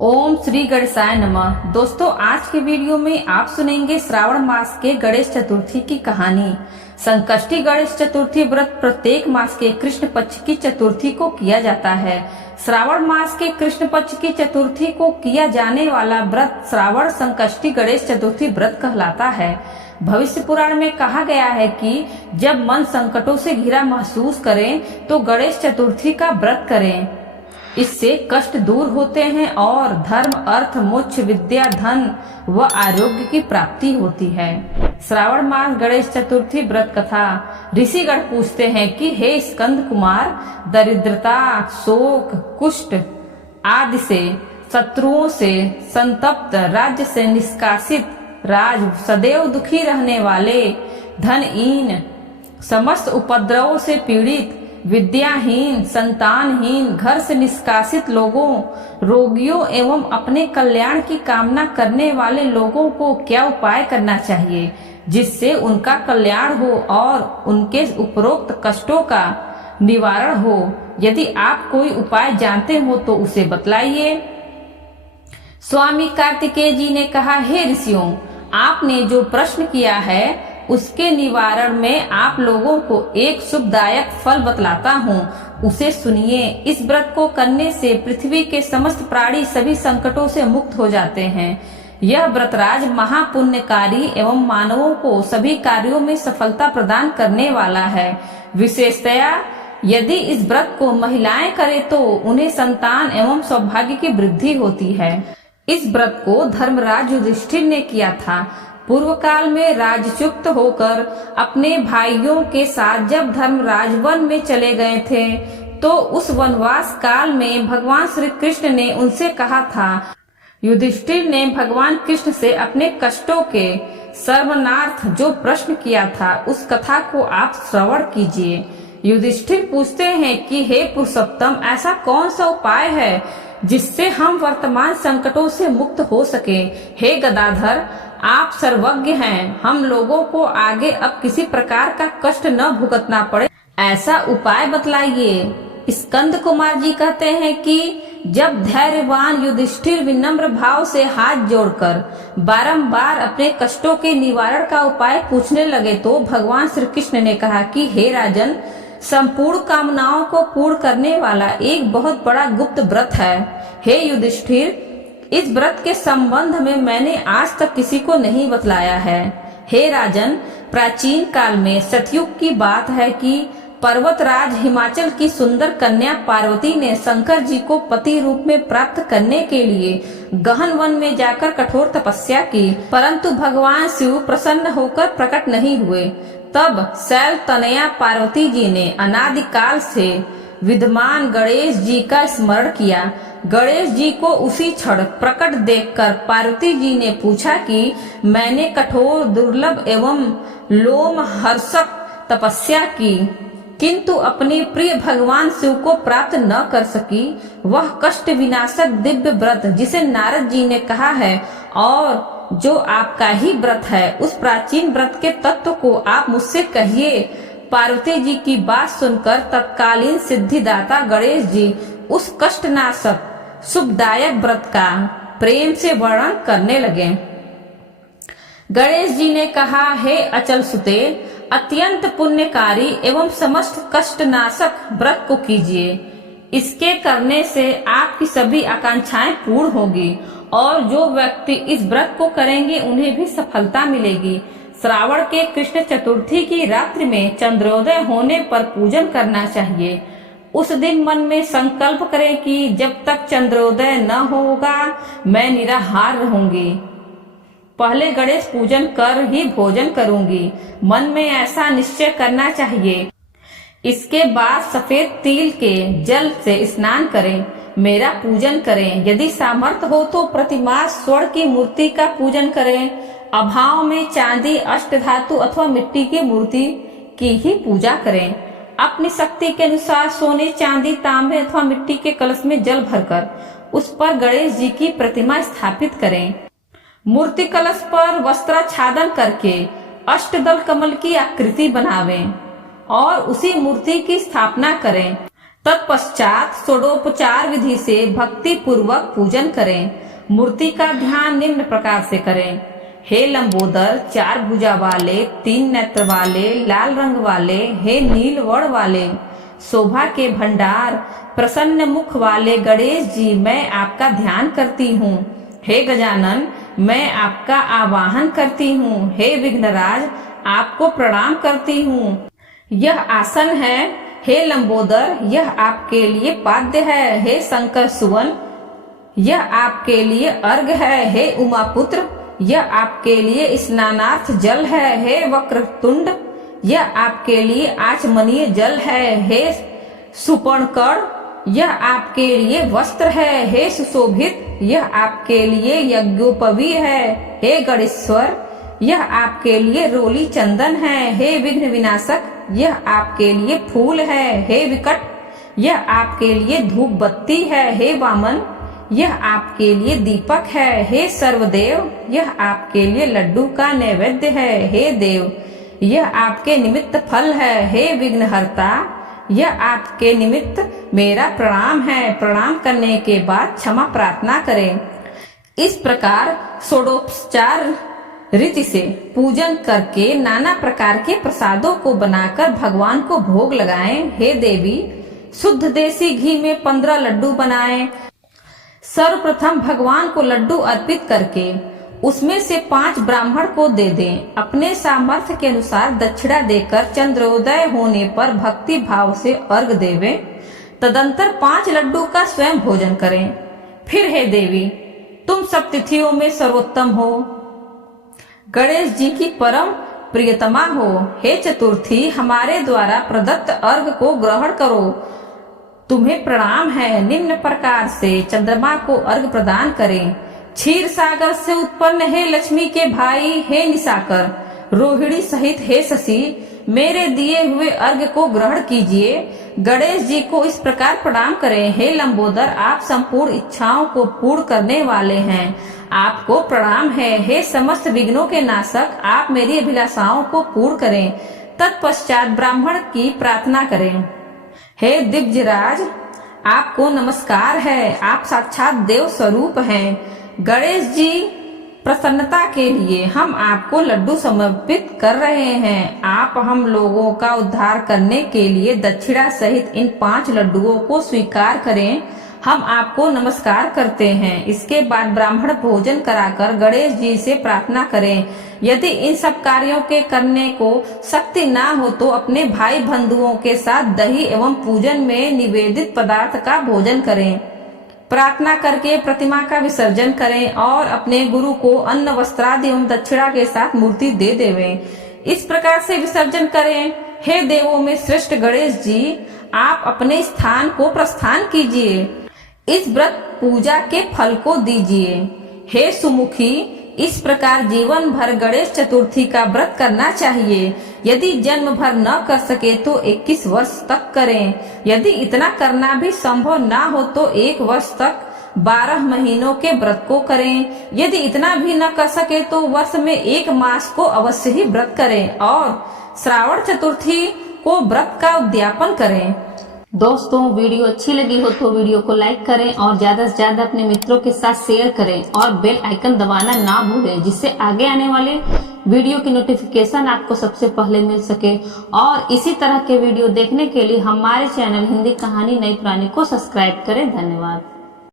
ओम श्री गणेशाय नमः। दोस्तों, आज के वीडियो में आप सुनेंगे श्रावण मास के गणेश चतुर्थी की कहानी। संकष्टी गणेश चतुर्थी व्रत प्रत्येक मास के कृष्ण पक्ष की चतुर्थी को किया जाता है। श्रावण मास के कृष्ण पक्ष की चतुर्थी को किया जाने वाला व्रत श्रावण संकष्टी गणेश चतुर्थी व्रत कहलाता है। भविष्य पुराण में कहा गया है कि जब मन संकटों से घिरा महसूस करें तो गणेश चतुर्थी का व्रत करें। इससे कष्ट दूर होते हैं और धर्म, अर्थ, मोक्ष, विद्या, धन व आरोग्य की प्राप्ति होती है। श्रावण मास गणेश चतुर्थी व्रत कथा। ऋषिगण पूछते हैं कि हे स्कंद कुमार, दरिद्रता, शोक, कुष्ठ आदि से, शत्रुओं से संतप्त, राज्य से निष्कासित, राज सदैव दुखी रहने वाले, धनहीन, समस्त उपद्रवों से पीड़ित, विद्याहीन, संतानहीन, घर से निष्कासित लोगों, रोगियों एवं अपने कल्याण की कामना करने वाले लोगों को क्या उपाय करना चाहिए जिससे उनका कल्याण हो और उनके उपरोक्त कष्टों का निवारण हो। यदि आप कोई उपाय जानते हो तो उसे बतलाइए। स्वामी कार्तिकेय जी ने कहा, हे ऋषियों, आपने जो प्रश्न किया है उसके निवारण में आप लोगों को एक शुभदायक फल बतलाता हूँ, उसे सुनिए। इस व्रत को करने से पृथ्वी के समस्त प्राणी सभी संकटों से मुक्त हो जाते हैं। यह व्रतराज महापुण्यकारी एवं मानवों को सभी कार्यों में सफलता प्रदान करने वाला है। विशेषतया यदि इस व्रत को महिलाएं करें तो उन्हें संतान एवं सौभाग्य की वृद्धि होती है। इस व्रत को धर्मराज युधिष्ठिर ने किया था। पूर्व काल में राजच्युत होकर अपने भाइयों के साथ जब धर्मराज वन में चले गए थे तो उस वनवास काल में भगवान श्री कृष्ण ने उनसे कहा था। युधिष्ठिर ने भगवान कृष्ण से अपने कष्टों के सर्वनार्थ जो प्रश्न किया था उस कथा को आप श्रवण कीजिए। युधिष्ठिर पूछते हैं कि हे पुरुषोत्तम, ऐसा कौन सा उपाय है जिससे हम वर्तमान संकटों से मुक्त हो सके। हे गदाधर, आप सर्वज्ञ हैं, हम लोगों को आगे अब किसी प्रकार का कष्ट न भुगतना पड़े, ऐसा उपाय बतलाइए। स्कंद कुमार जी कहते हैं कि जब धैर्यवान युधिष्ठिर विनम्र भाव से हाथ जोड़कर बारंबार अपने कष्टों के निवारण का उपाय पूछने लगे तो भगवान श्री कृष्ण ने कहा कि हे राजन, संपूर्ण कामनाओं को पूर्ण करने वाला एक बहुत बड़ा गुप्त व्रत है। हे युधिष्ठिर, इस व्रत के संबंध में मैंने आज तक किसी को नहीं बतलाया है। हे राजन, प्राचीन काल में सतयुग की बात है कि पर्वतराज हिमाचल की सुंदर कन्या पार्वती ने शंकर जी को पति रूप में प्राप्त करने के लिए गहन वन में जाकर कठोर तपस्या की, परंतु भगवान शिव प्रसन्न होकर प्रकट नहीं हुए। तब शैल तनया पार्वती जी ने अनादिकाल से विद्यमान गणेश जी का स्मरण किया। गणेश जी को उसी क्षण प्रकट देखकर पार्वती जी ने पूछा कि मैंने कठोर, दुर्लभ एवं लोमहर्षक तपस्या की किंतु अपने प्रिय भगवान शिव को प्राप्त न कर सकी। वह कष्ट विनाशक दिव्य व्रत जिसे नारद जी ने कहा है और जो आपका ही व्रत है, उस प्राचीन व्रत के तत्व को आप मुझसे कहिए। पार्वती जी की बात सुनकर तत्कालीन सिद्धिदाता गणेश जी उस कष्टनाशक शुभदायक व्रत का प्रेम से वर्णन करने लगे। गणेश जी ने कहा, हे अचल सुते, अत्यंत पुण्यकारी एवं समस्त कष्टनाशक व्रत को कीजिए। इसके करने से आपकी सभी आकांक्षाएं पूर्ण होगी और जो व्यक्ति इस व्रत को करेंगे उन्हें भी सफलता मिलेगी। श्रावण के कृष्ण चतुर्थी की रात्रि में चंद्रोदय होने पर पूजन करना चाहिए। उस दिन मन में संकल्प करें कि जब तक चंद्रोदय न होगा मैं निराहार रहूंगी, पहले गणेश पूजन कर ही भोजन करूंगी। मन में ऐसा निश्चय करना चाहिए। इसके बाद सफेद तिल के जल से स्नान करें, मेरा पूजन करें। यदि सामर्थ्य हो तो प्रतिमा स्वर्ण की मूर्ति का पूजन करें। अभाव में चांदी, अष्टधातु अथवा मिट्टी की मूर्ति की ही पूजा करें। अपनी शक्ति के अनुसार सोने, चांदी, तांबे अथवा मिट्टी के कलश में जल भरकर उस पर गणेश जी की प्रतिमा स्थापित करें। मूर्ति कलश पर वस्त्राच्छादन करके अष्टदल कमल की आकृति बनावें और उसी मूर्ति की स्थापना करें। तत्पश्चात षोडोपचार विधि से भक्ति पूर्वक पूजन करें। मूर्ति का ध्यान निम्न प्रकार से करें। हे लंबोदर, 4 भुजा वाले, 3 नेत्र वाले, लाल रंग वाले, हे नील वर्ण वाले, शोभा के भंडार, प्रसन्न मुख वाले गणेश जी, मैं आपका ध्यान करती हूँ। हे गजानन, मैं आपका आवाहन करती हूँ। हे विघ्नराज, आपको प्रणाम करती हूँ। यह आसन है। हे लंबोदर, यह आपके लिए पाद्य है। हे शंकर सुवन, यह आपके लिए अर्घ है। हे उमापुत्र, यह आपके लिए स्नानार्थ जल है। हे वक्रतुंड, यह आपके लिए आचमनीय जल है। हे सुपर्णकर्ण, यह आपके लिए वस्त्र है। हे सुशोभित, यह आपके लिए यज्ञोपवी है। हे गणेश्वर, यह आपके लिए रोली चंदन है। हे विघ्न विनाशक, यह आपके लिए फूल है। हे विकट, यह आपके लिए धूप बत्ती है। हे वामन, यह आपके लिए दीपक है। हे सर्वदेव, यह आपके लिए लड्डू का नैवेद्य है। हे देव, यह आपके निमित्त फल है। हे विघ्नहर्ता, यह आपके निमित्त मेरा प्रणाम है। प्रणाम करने के बाद क्षमा प्रार्थना करें। इस प्रकार षोडोपचार रीति से पूजन करके नाना प्रकार के प्रसादों को बनाकर भगवान को भोग लगाएं। हे देवी, शुद्ध देसी घी में 15 लड्डू बनाएं। सर्वप्रथम भगवान को लड्डू अर्पित करके उसमें से 5 ब्राह्मण को दे दें। अपने सामर्थ्य के अनुसार दक्षिणा देकर चंद्रोदय होने पर भक्ति भाव से अर्घ देवें। तदंतर 5 लड्डू का स्वयं भोजन करें। फिर हे देवी, तुम सब तिथियों में सर्वोत्तम हो, गणेश जी की परम प्रियतमा हो। हे चतुर्थी, हमारे द्वारा प्रदत्त अर्घ को ग्रहण करो। तुम्हें प्रणाम है। निम्न प्रकार से चंद्रमा को अर्घ प्रदान करें। क्षीर सागर से उत्पन्न हे लक्ष्मी के भाई, हे निशाकर, रोहिणी सहित हे शशि, मेरे दिए हुए अर्घ को ग्रहण कीजिए। गणेश जी को इस प्रकार प्रणाम करें। हे लंबोदर, आप संपूर्ण इच्छाओं को पूर्ण करने वाले हैं, आपको प्रणाम है। हे समस्त विघ्नों के नाशक, आप मेरी अभिलाषाओं को पूर्ण करें। तत्पश्चात ब्राह्मण की प्रार्थना करें। हे दिव्यराज, आपको नमस्कार है। आप साक्षात देव स्वरूप हैं। गणेश जी, प्रसन्नता के लिए हम आपको लड्डू समर्पित कर रहे हैं। आप हम लोगों का उद्धार करने के लिए दक्षिणा सहित इन 5 लड्डुओं को स्वीकार करें। हम आपको नमस्कार करते हैं। इसके बाद ब्राह्मण भोजन कराकर गणेश जी से प्रार्थना करें। यदि इन सब कार्यों के करने को शक्ति ना हो तो अपने भाई बंधुओं के साथ दही एवं पूजन में निवेदित पदार्थ का भोजन करें। प्रार्थना करके प्रतिमा का विसर्जन करें और अपने गुरु को अन्न वस्त्रादि एवं दक्षिणा के साथ मूर्ति दे देवें। इस प्रकार से विसर्जन करें। हे देवों में श्रेष्ठ गणेश जी, आप अपने स्थान को प्रस्थान कीजिए। इस व्रत पूजा के फल को दीजिए। हे सुमुखी, इस प्रकार जीवन भर गणेश चतुर्थी का व्रत करना चाहिए। यदि जन्म भर न कर सके तो 21 वर्ष तक करें। यदि इतना करना भी संभव ना हो तो 1 वर्ष तक 12 महीनों के व्रत को करें। यदि इतना भी न कर सके तो वर्ष में 1 मास को अवश्य ही व्रत करें और श्रावण चतुर्थी को व्रत का उद्यापन करें। दोस्तों, वीडियो अच्छी लगी हो तो वीडियो को लाइक करें और ज्यादा से ज्यादा अपने मित्रों के साथ शेयर करें और बेल आइकन दबाना ना भूलें, जिससे आगे आने वाले वीडियो की नोटिफिकेशन आपको सबसे पहले मिल सके। और इसी तरह के वीडियो देखने के लिए हमारे चैनल हिंदी कहानी नई पुरानी को सब्सक्राइब करें। धन्यवाद।